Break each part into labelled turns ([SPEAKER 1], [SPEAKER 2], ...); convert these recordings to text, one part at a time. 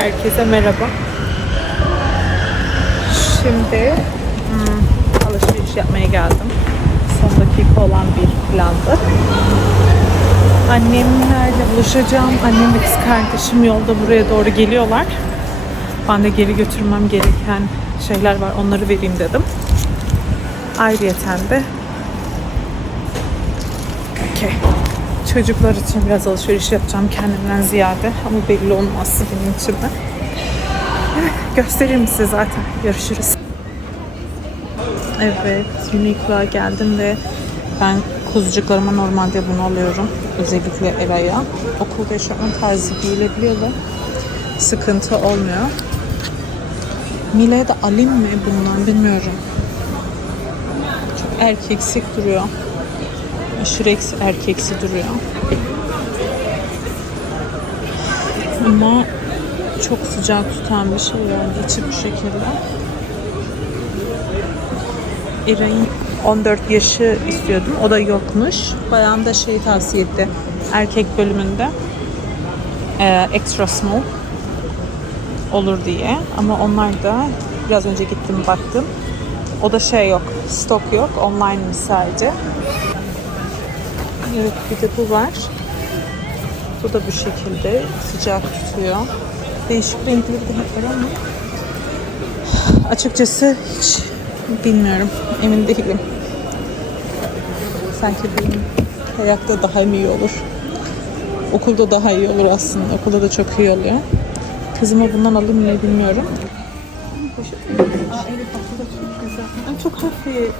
[SPEAKER 1] Herkese merhaba. Şimdi hmm, alışveriş yapmaya geldim. Son dakika olan bir plandı. Annemlerle buluşacağım. Annem ve kız kardeşim yolda buraya doğru geliyorlar. Ben de geri götürmem gereken şeyler var. Onları vereyim dedim. Ayrıyeten de Okey. Çocuklar için biraz alışveriş yapacağım kendimden ziyade ama belli olmaz benim için de. Evet, göstereyim size zaten. Görüşürüz. Evet, Uniqlo'ya geldim ve ben kuzucuklarıma normalde bunu alıyorum. Özellikle Eray'a. Okulda eşofman tarzı giyilebiliyor da sıkıntı olmuyor. Mile'ye de alayım mı bundan bilmiyorum. Çok erkeksik duruyor. Aşırı eksi, erkeksi duruyor. Ama çok sıcak tutan bir şey yani içi bu şekilde. İray'ın 14 yaşı istiyordum. O da yokmuş. Bayan da şey tavsiye etti. Erkek bölümünde e, extra small olur diye. Ama onlar da biraz önce gittim baktım. O da şey yok. Stok yok. Online sadece. Evet bir de bu var. Bu da bu şekilde sıcak tutuyor. Değişik renkleri de hep var ama açıkçası hiç bilmiyorum. Emin değilim. Sanki benim ayakta daha iyi olur? Okulda daha iyi olur aslında. Okulda da çok iyi oluyor. Kızıma bundan alayım mı bilmiyorum. Aa, evet çok hafif.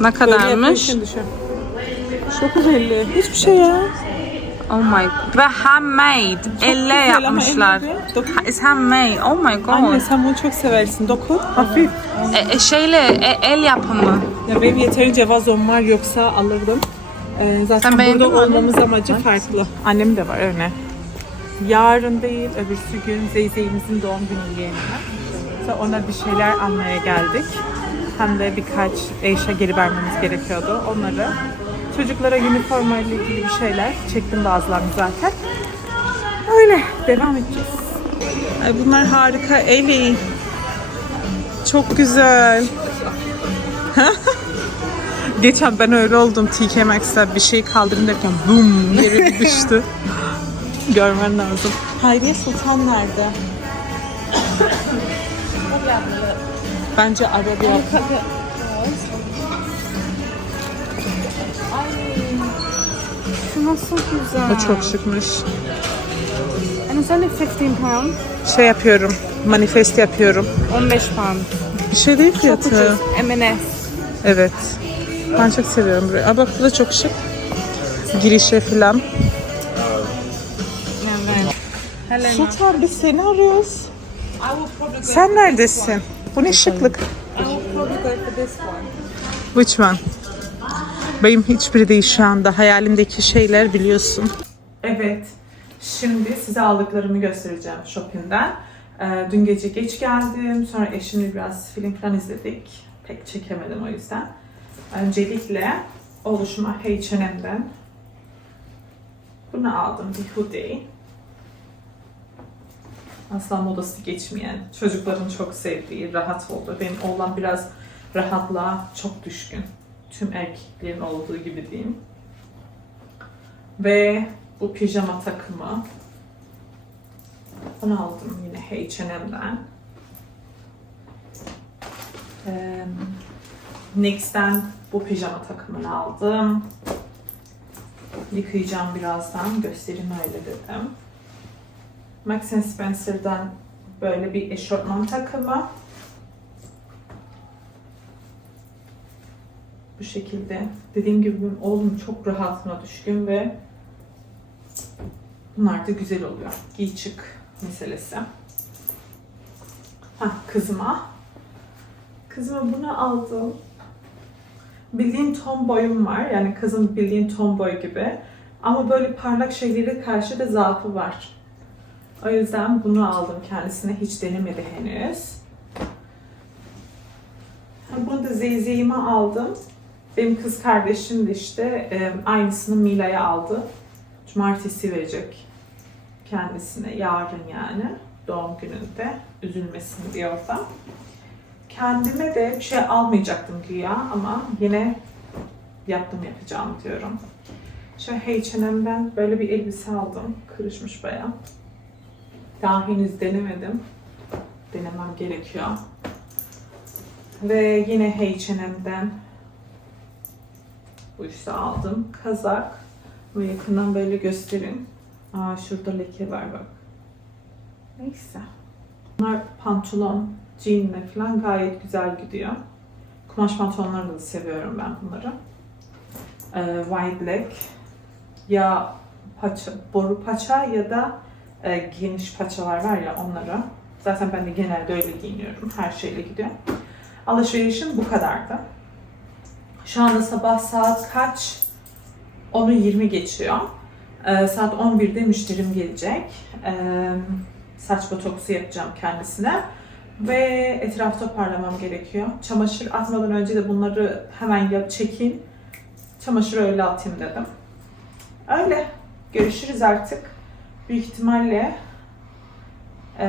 [SPEAKER 2] Ne kadarmış?
[SPEAKER 1] 950. Hiçbir şey ya.
[SPEAKER 2] Oh my Ve handmade. Elle
[SPEAKER 1] güzel ama
[SPEAKER 2] yapmışlar.
[SPEAKER 1] elle de dokun.
[SPEAKER 2] Ha, It's handmade. Oh my god.
[SPEAKER 1] Anne sen bunu çok seversin. Dokun. Hafif.
[SPEAKER 2] E, e, şeyle e, el yapımı.
[SPEAKER 1] Ya benim yeterince vazom var yoksa alırdım. Ee, zaten
[SPEAKER 2] Sen beğendin
[SPEAKER 1] burada
[SPEAKER 2] mi anne?
[SPEAKER 1] olmamız amacı farklı. Annem de var öyle. Yarın değil, öbürsü gün Zeyzey'imizin doğum günü yeğenine. Sonra ona bir şeyler almaya geldik. Hem de birkaç eşya geri vermemiz gerekiyordu. Onları çocuklara üniforma ile ilgili bir şeyler çektim bazılarını zaten. Öyle devam edeceğiz. Ay bunlar harika. Eli. Çok güzel. Geçen ben öyle oldum TK Maxx'ta bir şey kaldırın derken boom yere düştü. Görmen lazım. Hayriye Sultan nerede? Bence Arabia.
[SPEAKER 3] Şu nasıl güzel.
[SPEAKER 1] O çok şıkmış.
[SPEAKER 3] And it's only 15 pound.
[SPEAKER 1] Şey yapıyorum. Manifest yapıyorum.
[SPEAKER 3] 15 pound.
[SPEAKER 1] Bir şey değil
[SPEAKER 3] Çok
[SPEAKER 1] fiyatı.
[SPEAKER 3] ucuz. M&S.
[SPEAKER 1] Evet. Ben çok seviyorum burayı. Aa bak bu da çok şık. Girişe filan.
[SPEAKER 3] Evet.
[SPEAKER 1] Sultan biz seni arıyoruz. Sen neredesin? Bu ne şıklık. Which one? Benim hiçbiri değil şu anda. Hayalimdeki şeyler biliyorsun. Evet. Şimdi size aldıklarımı göstereceğim shopping'den. Ee, dün gece geç geldim. Sonra eşimle biraz film falan izledik. Pek çekemedim o yüzden. Öncelikle oluşuma H&M'den bunu aldım. Bir hoodie. Asla modası geçmeyen, çocukların çok sevdiği, rahat oldu. Benim oğlan biraz rahatlığa çok düşkün. Tüm erkeklerin olduğu gibi diyeyim. Ve bu pijama takımı. Bunu aldım yine H&M'den. Ee, NYX'ten bu pijama takımını aldım. Yıkayacağım birazdan. Göstereyim öyle dedim. Max Spencer'dan böyle bir eşofman takımı. Bu şekilde. Dediğim gibi benim oğlum çok rahatına düşkün ve bunlar da güzel oluyor. Giy çık meselesi. Hah kızıma. Kızıma bunu aldım. Bildiğin tomboyum var. Yani kızım bildiğin tomboy gibi. Ama böyle parlak şeylere karşı da zaafı var. O yüzden bunu aldım kendisine. Hiç denemedi henüz. Bunu da Zeyzey'ime aldım. Benim kız kardeşim de işte e, aynısını Mila'ya aldı. Cumartesi verecek kendisine. Yarın yani. doğum gününde üzülmesin diye orada. Kendime de bir şey almayacaktım güya ama yine yaptım yapacağım diyorum. Şöyle H&M'den böyle bir elbise aldım. Kırışmış bayağı. Daha henüz denemedim. Denemem gerekiyor. Ve yine H&M'den bu işte aldım. Kazak. Ve yakından böyle gösterin. Aa şurada leke var bak. Neyse. Bunlar pantolon, jeanle falan gayet güzel gidiyor. Kumaş pantolonlarını da seviyorum ben bunları. Ee, wide leg. Ya paça, boru paça ya da e, geniş paçalar var ya onları. Zaten ben de genelde öyle giyiniyorum. Her şeyle gidiyor. Alışverişim bu kadardı. Şu anda sabah saat kaç? 10'u 20 geçiyor. Ee, saat 11'de müşterim gelecek. Ee, saç botoksu yapacağım kendisine. Ve etrafı toparlamam gerekiyor. Çamaşır atmadan önce de bunları hemen yap çekeyim. Çamaşırı öyle atayım dedim. Öyle. Görüşürüz artık. Büyük ihtimalle ee,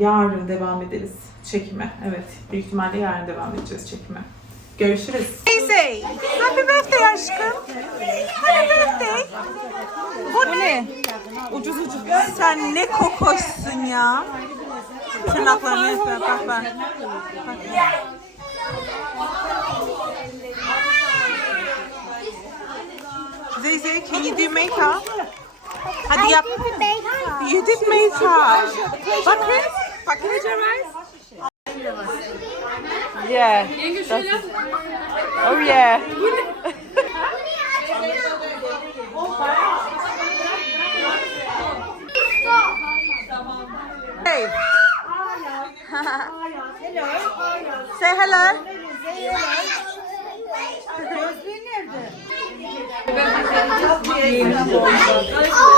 [SPEAKER 1] yarın devam ederiz çekime. Evet, büyük ihtimalle yarın devam edeceğiz çekime. Görüşürüz.
[SPEAKER 2] Daisy, happy birthday aşkım. Happy birthday. Bu ne? Ucuz ucuz. Sen ne kokoşsun ya. Tırnaklarını yapıyor. Bak bak. Bak. Daisy, can you do makeup? Hadi yap. You did makeup. Bakın. Bakın. Yeah. That's- Oh yeah. Hey. Say hello. Zay. Oh.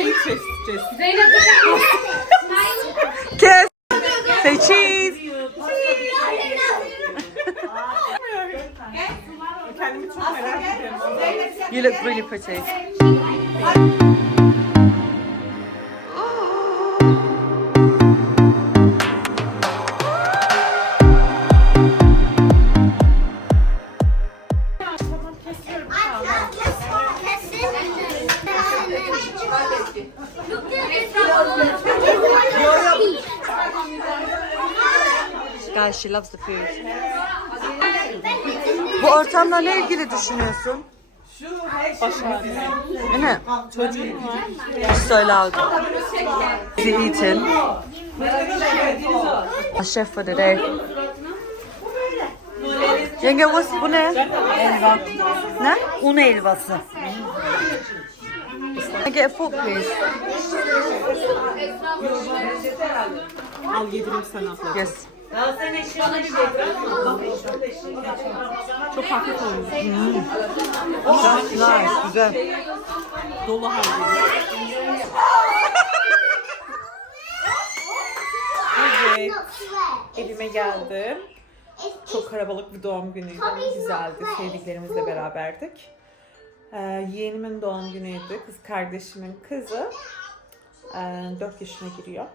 [SPEAKER 2] pink twist. Just. Kiss. Say cheese. you look really pretty. She loves the food. Bu ortamla ne ilgili düşünüyorsun? Değil mi? Çocuğun var. Bizi eating. A chef for the day. Yenge what's, bu ne? Elva. Ne?
[SPEAKER 4] Un helvası.
[SPEAKER 2] Can I get a fork please?
[SPEAKER 1] Al yedireyim sana abla.
[SPEAKER 2] Yes.
[SPEAKER 1] Çok hafif olmuş.
[SPEAKER 2] Nice, güzel.
[SPEAKER 1] Dolu halde. Evet. Evime geldim. Çok karabalık bir doğum günüydü ama güzeldi. Sevdiklerimizle beraberdik. Ee, yeğenimin doğum günüydü. Kız kardeşimin kızı. Ee, 4 yaşına giriyor.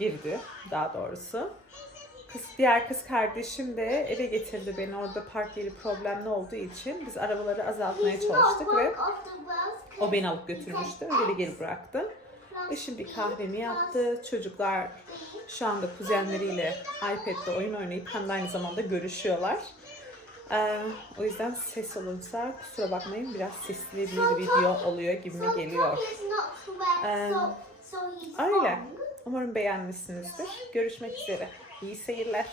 [SPEAKER 1] Girdi daha doğrusu. Kız, diğer kız kardeşim de eve getirdi beni. Orada park yeri problemli olduğu için biz arabaları azaltmaya çalıştık ve o beni alıp götürmüştü. Öyle geri bıraktı. Ve şimdi kahvemi yaptı. Çocuklar şu anda kuzenleriyle iPad'de oyun oynayıp hem de aynı zamanda görüşüyorlar. Ee, o yüzden ses olursa kusura bakmayın biraz sesli bir video oluyor gibime geliyor. Ee, Öyle. Umarım beğenmişsinizdir. Görüşmek üzere. İyi seyirler.